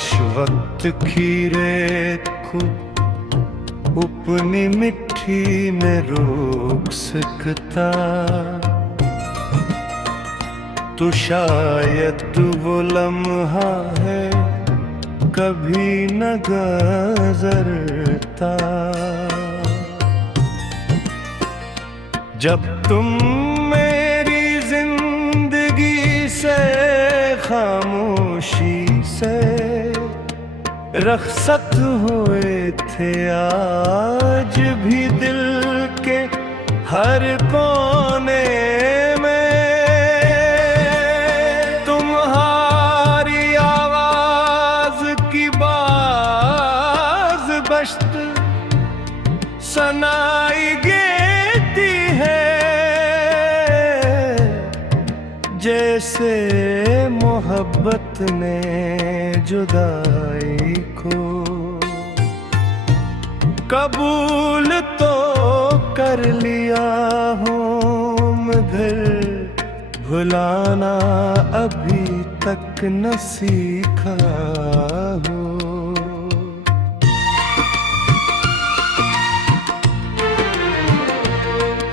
काश वक्त की रेत को अपनी मिट्टी में रोक सकता, तो शायद वो लम्हा है कभी न गुज़रता। जब तुम मेरी जिंदगी से खामोशी से रखसत हुए थे, आज भी दिल के हर कोने में तुम्हारी आवाज की बाज बश्त सनाई देती है, जैसे मोहब्बत ने जुदाई को कबूल तो कर लिया हूँ, मगर भुलाना अभी तक न सीखा हूँ।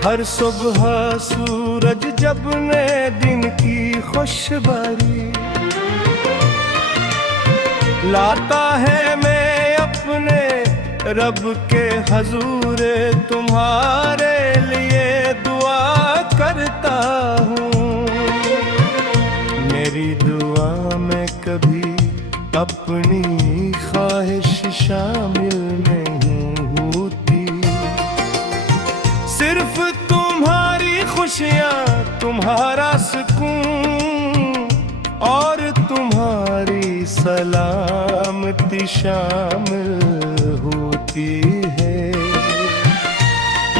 हर सुबह सूरज जब नए दिन की खुशबरी लाता है, मैं अपने रब के हजूर तुम्हारे लिए दुआ करता हूँ। मेरी दुआ में कभी अपनी ख्वाहिश शामिल नहीं होती, सिर्फ तुम्हारी खुशियाँ, तुम्हारा सुकून और तुम्हारी सलामती शामिल होती है।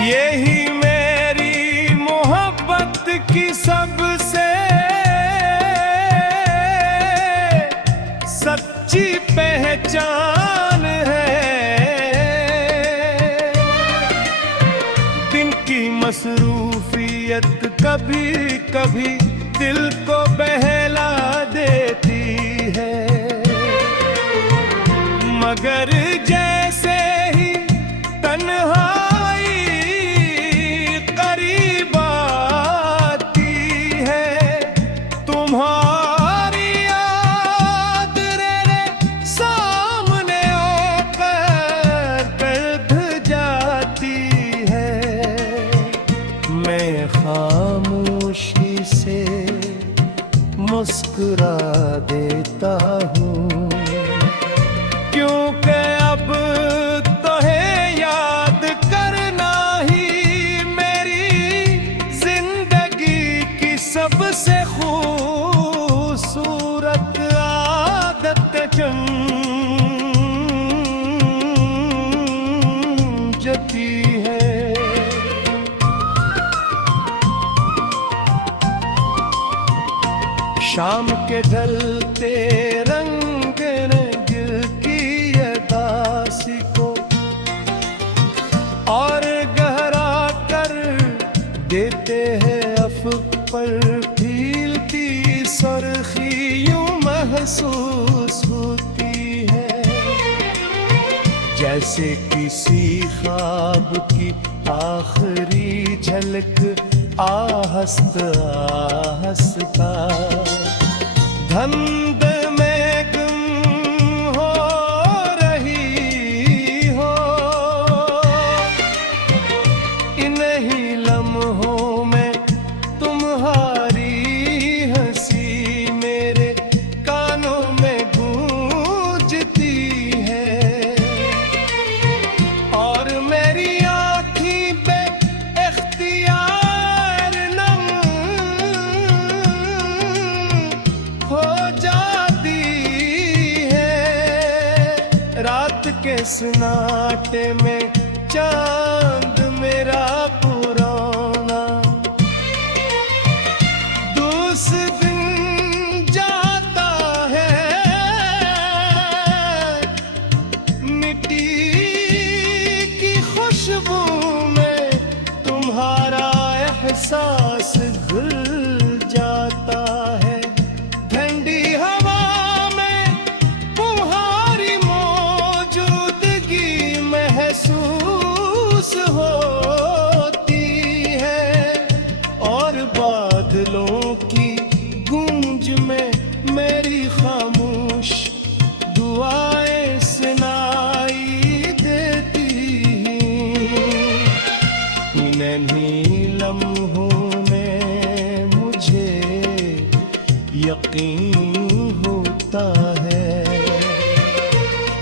यही मेरी मोहब्बत की सबसे सच्ची पहचान है। दिन की मसरूफियत कभी कभी दिल को बहला देती है, मगर जैसे ही तन्हाई करीब आती है, तुम्हारी याद रे सामने आकर दर्द जाती है। मैं खामोशी से मुस्कुरा देता हूँ, क्योंकि अब तो है याद करना ही मेरी जिंदगी की सबसे खूबसूरत आदत जती है। शाम के ढलते रंग ने दिल की अदासी को और गहरा कर देते हैं, अफ़क़ पर खिलती सुर्खी यूं महसूस होती है, जैसे किसी ख्वाब की आखिरी झलक आहिस्ता आहिस्ता धुंध में गुम हो रही हो। इन्हीं लम्हों में तुम्हारी हंसी मेरे कानों में गूंजती है, और मेरी आँखी पे इख्तियार नम हो जाती है। रात के सन्नाटे में चांद मेरा पुराना दूसरे दिन जाता है, मिट्टी की खुशबू में तुम्हारा एहसास घुल जाता है। ठंडी हवा में फुहारे यकीन होता है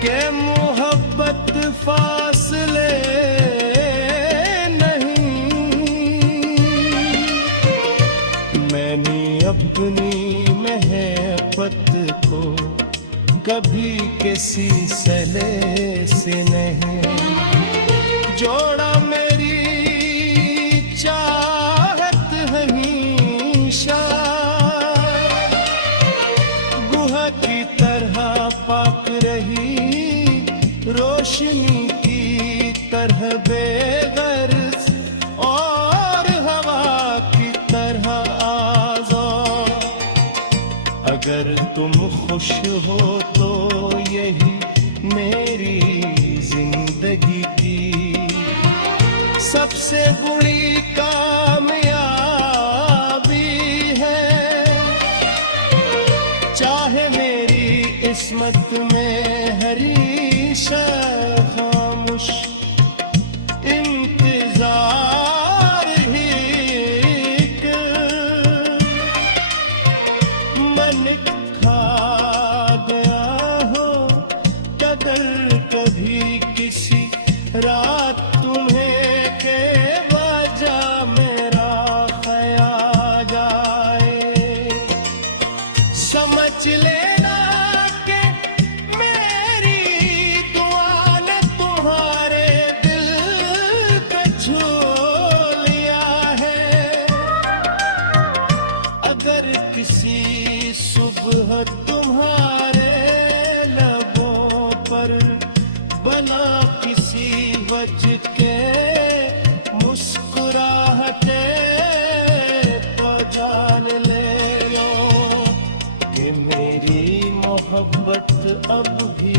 कि मोहब्बत फासले नहीं। मैंने अपनी महबत को कभी किसी सले से नहीं जोड़ा। मेरी चाहत हमेशा गुहा की तरह पाक रही, रोशनी की तरह बेगर्ज और हवा की तरह आज़ाद। अगर तुम खुश हो तो यही मेरी जिंदगी की सबसे बुरी कामयाबी है। चाहे मेरी किस्मत में हरीशा खामुश इंतजार ही मन खा गया हो। कदर कभी किसी रात तुम्हें के वजह मेरा ख्याल जाए। समझ लेना कि मेरी दुआ ने तुम्हारे दिल को छू लिया है। अगर किसी सुबह तुम्हारे लबों पर बना किसी वजह के मुस्कुराहटे तो जान ले लो कि मेरी मोहब्बत अब भी